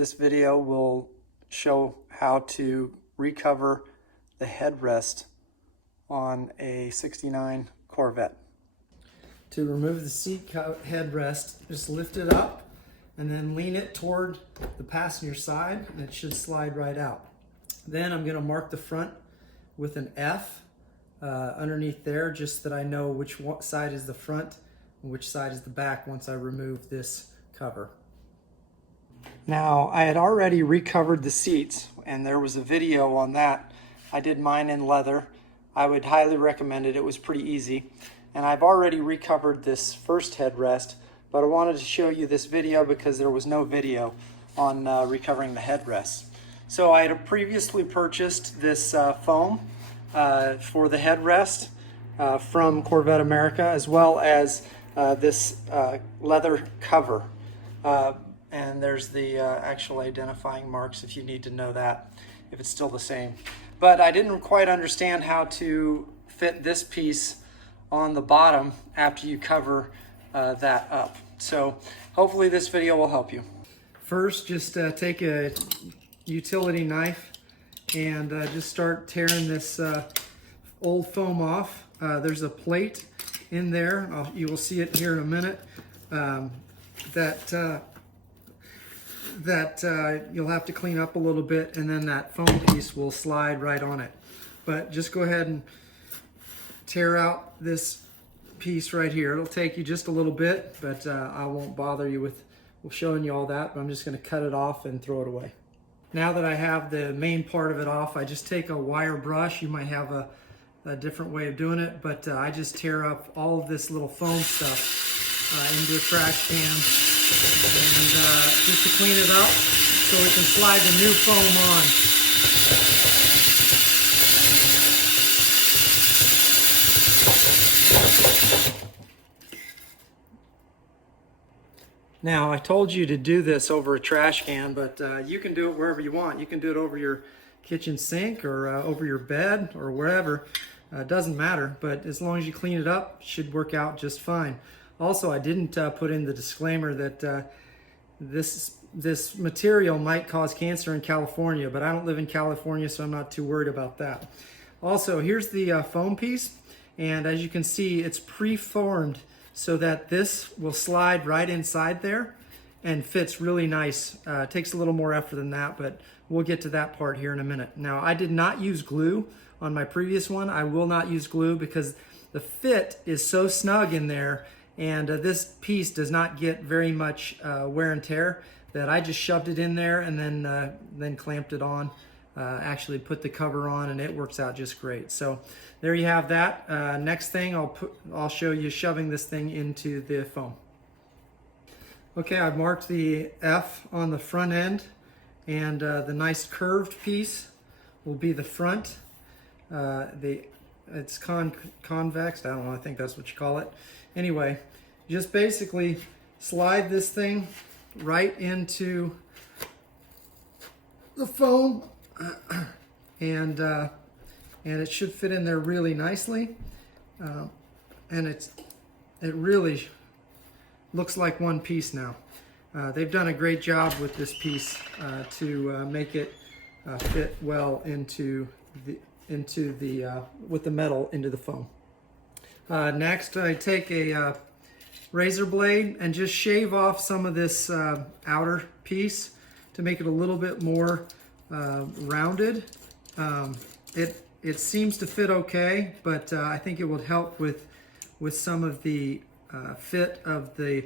This video will show how to recover the headrest on a '69 Corvette. To remove the seat headrest, just lift it up and then lean it toward the passenger side and it should slide right out. Then I'm going to mark the front with an F underneath there, just that I know which side is the front and which side is the back once I remove this cover. Now, I had already recovered the seats and there was a video on that. I did mine in leather. I would highly recommend it. It was pretty easy. And I've already recovered this first headrest, but I wanted to show you this video because there was no video on recovering the headrest. So I had previously purchased this foam for the headrest from Corvette America, as well as this leather cover. And there's the actual identifying marks if you need to know that, if it's still the same. But I didn't quite understand how to fit this piece on the bottom after you cover that up. So hopefully this video will help you. First, just take a utility knife and just start tearing this old foam off. There's a plate in there. You will see it here in a minute. That you'll have to clean up a little bit, and then that foam piece will slide right on it. But just go ahead and tear out this piece right here. It'll take you just a little bit, but I won't bother you with showing you all that, but I'm just going to cut it off and throw it away. Now that I have the main part of it off, I just take a wire brush. You might have a different way of doing it, but I just tear up all of this little foam stuff into a trash can, and just to clean it up so we can slide the new foam on. Now, I told you to do this over a trash can, but you can do it wherever you want. You can do it over your kitchen sink or over your bed or wherever. It doesn't matter, but as long as you clean it up, it should work out just fine. Also, I didn't put in the disclaimer that this material might cause cancer in California, but I don't live in California, so I'm not too worried about that. Also, here's the foam piece, and as you can see, it's pre-formed so that this will slide right inside there and fits really nice. It takes a little more effort than that, but we'll get to that part here in a minute. Now, I did not use glue on my previous one. I will not use glue because the fit is so snug in there, and this piece does not get very much wear and tear, that I just shoved it in there and then clamped it on. Actually put the cover on, and it works out just great. So there you have that. Next thing, I'll show you shoving this thing into the foam. Okay, I've marked the F on the front end, and the nice curved piece will be the front. It's convex. I don't know. I think that's what you call it. Anyway, just basically slide this thing right into the foam. And it should fit in there really nicely, and it really looks like one piece now. They've done a great job with this piece to make it fit well with the metal into the foam. Next, I take a razor blade and just shave off some of this outer piece to make it a little bit more rounded. It seems to fit okay, but I think it would help with some of the fit of the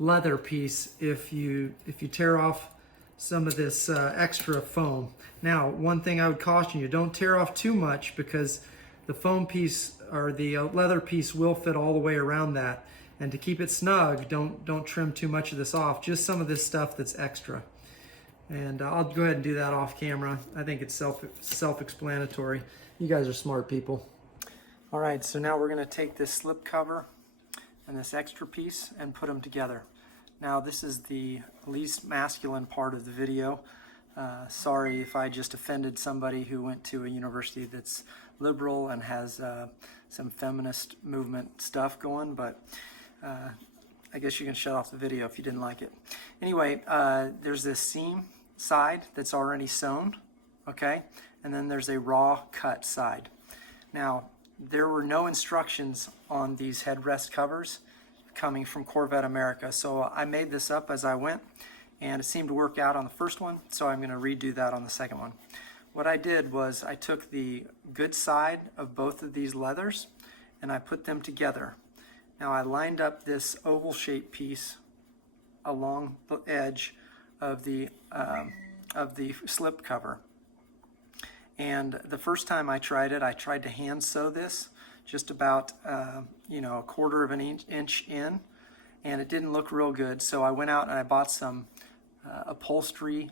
leather piece if you tear off some of this extra foam. Now, one thing I would caution you, don't tear off too much, because the foam piece or the leather piece will fit all the way around that. And to keep it snug, don't trim too much of this off, just some of this stuff that's extra. And I'll go ahead and do that off camera. I think it's self-explanatory. You guys are smart people. All right, so now we're gonna take this slip cover and this extra piece and put them together. Now, this is the least masculine part of the video. Sorry if I just offended somebody who went to a university that's liberal and has some feminist movement stuff going, but I guess you can shut off the video if you didn't like it. Anyway, there's this seam side that's already sewn, okay? And then there's a raw cut side. Now, there were no instructions on these headrest covers coming from Corvette America, so I made this up as I went, and it seemed to work out on the first one, so I'm going to redo that on the second one. What I did was I took the good side of both of these leathers and I put them together. Now I lined up this oval shaped piece along the edge of the slip cover. And the first time I tried it, I tried to hand sew this just about a quarter of an inch in, and it didn't look real good. So I went out and I bought some upholstery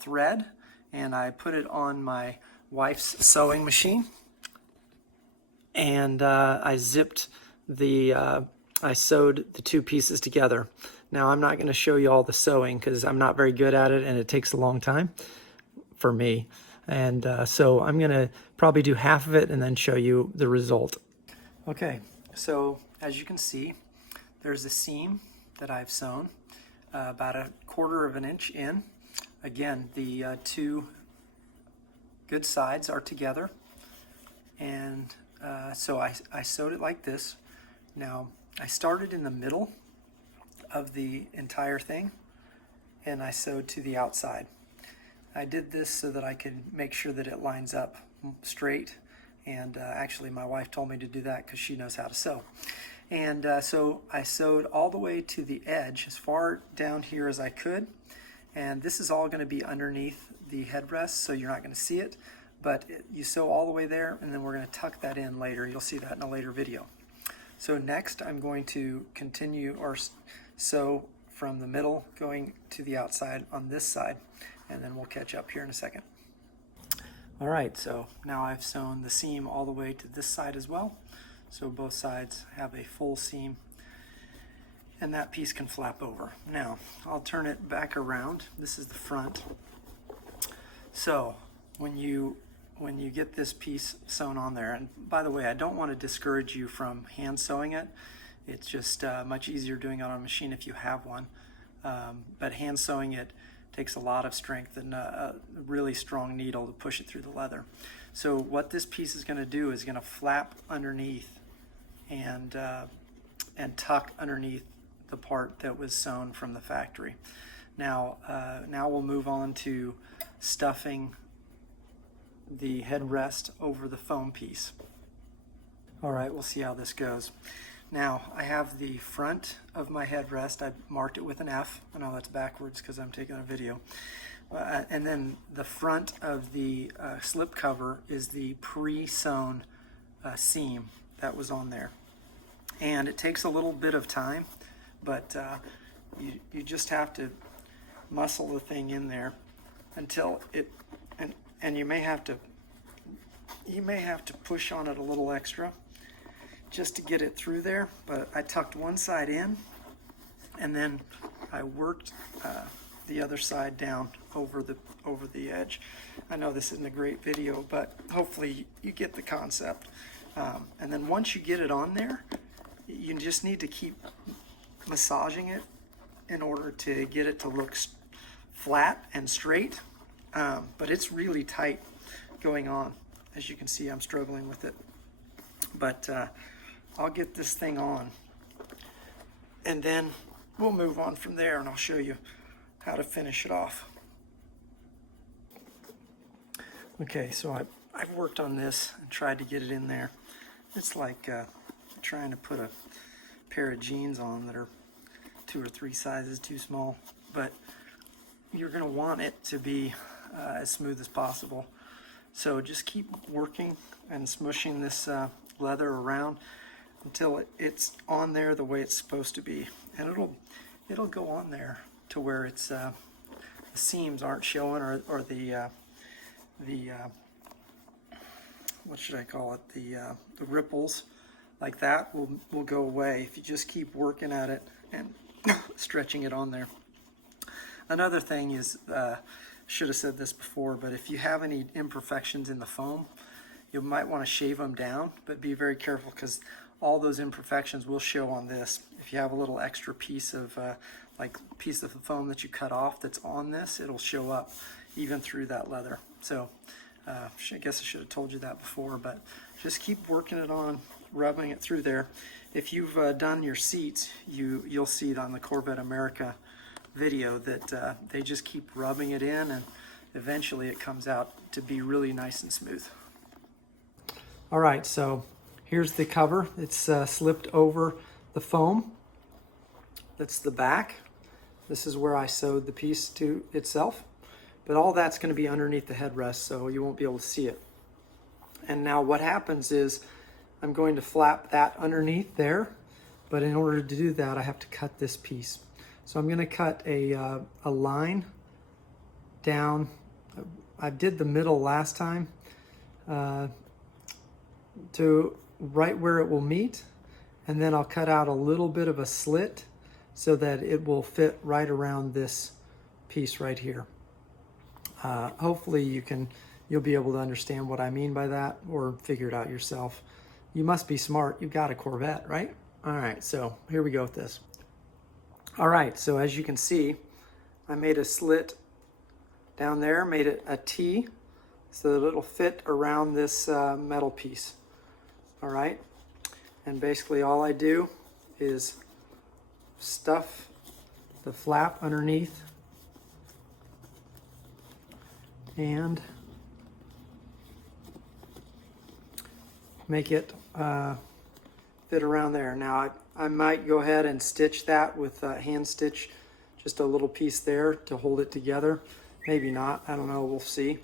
thread, and I put it on my wife's sewing machine, and I sewed the two pieces together. Now I'm not going to show you all the sewing because I'm not very good at it and it takes a long time for me, and so I'm going to probably do half of it and then show you the result. Okay, so as you can see, there's a seam that I've sewn about a quarter of an inch in. Again, the two good sides are together, and so I sewed it like this. Now I started in the middle of the entire thing and I sewed to the outside. I did this so that I could make sure that it lines up straight, and actually my wife told me to do that because she knows how to sew. And so I sewed all the way to the edge, as far down here as I could, and this is all going to be underneath the headrest, so you're not going to see it, but you sew all the way there, and then we're going to tuck that in later. You'll see that in a later video. So next I'm going to continue or sew from the middle going to the outside on this side, and then we'll catch up here in a second. All right, so now I've sewn the seam all the way to this side as well, so both sides have a full seam, and that piece can flap over. Now I'll turn it back around. This is the front. So when you get this piece sewn on there, and by the way, I don't want to discourage you from hand sewing it. It's just much easier doing it on a machine if you have one, but hand sewing it takes a lot of strength and a really strong needle to push it through the leather. So what this piece is going to do is going to flap underneath and tuck underneath the part that was sewn from the factory. Now we'll move on to stuffing the headrest over the foam piece. All right, we'll see how this goes. Now I have the front of my headrest. I marked it with an F. I know that's backwards because I'm taking a video. And then the front of the slip cover is the pre-sewn seam that was on there. And it takes a little bit of time, but you just have to muscle the thing in there until it, and you may have to push on it a little extra just to get it through there. But I tucked one side in, and then I worked the other side down over the edge. I know this isn't a great video, but hopefully you get the concept. And then once you get it on there, you just need to keep massaging it in order to get it to look flat and straight. But it's really tight going on. As you can see, I'm struggling with it. But I'll get this thing on, and then we'll move on from there, and I'll show you how to finish it off. Okay, so I've worked on this and tried to get it in there. It's like trying to put a pair of jeans on that are 2 or 3 sizes too small, but you're going to want it to be as smooth as possible. So just keep working and smushing this leather around until it's on there the way it's supposed to be, and it'll go on there to where it's the seams aren't showing, or the what should I call it, the ripples like that will go away if you just keep working at it and stretching it on there. Another thing is, should have said this before, but if you have any imperfections in the foam, you might want to shave them down, but be very careful, because all those imperfections will show on this. If you have a little extra piece of piece of the foam that you cut off that's on this, it'll show up even through that leather. So I guess I should have told you that before, but just keep working it on, rubbing it through there. If you've done your seats, you'll see it on the Corvette America video that they just keep rubbing it in, and eventually it comes out to be really nice and smooth. All right, so here's the cover. It's slipped over the foam. That's the back. This is where I sewed the piece to itself. But all that's going to be underneath the headrest, so you won't be able to see it. And now what happens is I'm going to flap that underneath there, but in order to do that, I have to cut this piece. So I'm going to cut a line down. I did the middle last time to right where it will meet, and then I'll cut out a little bit of a slit so that it will fit right around this piece right here. Hopefully you'll be able to understand what I mean by that, or figure it out yourself. You must be smart. You've got a Corvette, right? All right, so here we go with this. All right, so as you can see, I made a slit down there, made it a T so that it'll fit around this metal piece. All right, and basically all I do is stuff the flap underneath and make it fit around there. Now I might go ahead and stitch that with hand stitch, just a little piece there to hold it together. Maybe not, I don't know, we'll see.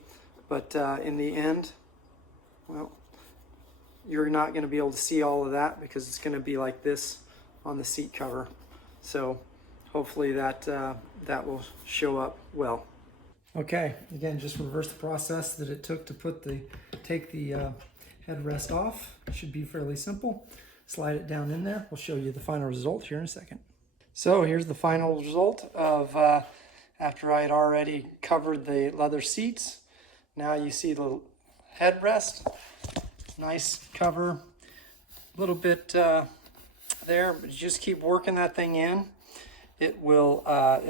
But in the end, well, you're not going to be able to see all of that because it's going to be like this on the seat cover. So hopefully that will show up well. Okay, again, just reverse the process that it took to take the headrest off. It should be fairly simple. Slide it down in there. We'll show you the final result here in a second. So here's the final result of after I had already covered the leather seats. Now you see the headrest. Nice cover. A little bit there, but just keep working that thing in. It will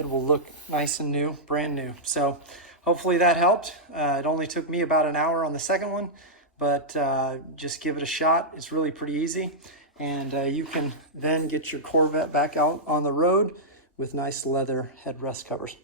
look nice and new, brand new. So hopefully that helped. It only took me about an hour on the second one, but just give it a shot. It's really pretty easy, and you can then get your Corvette back out on the road with nice leather headrest covers.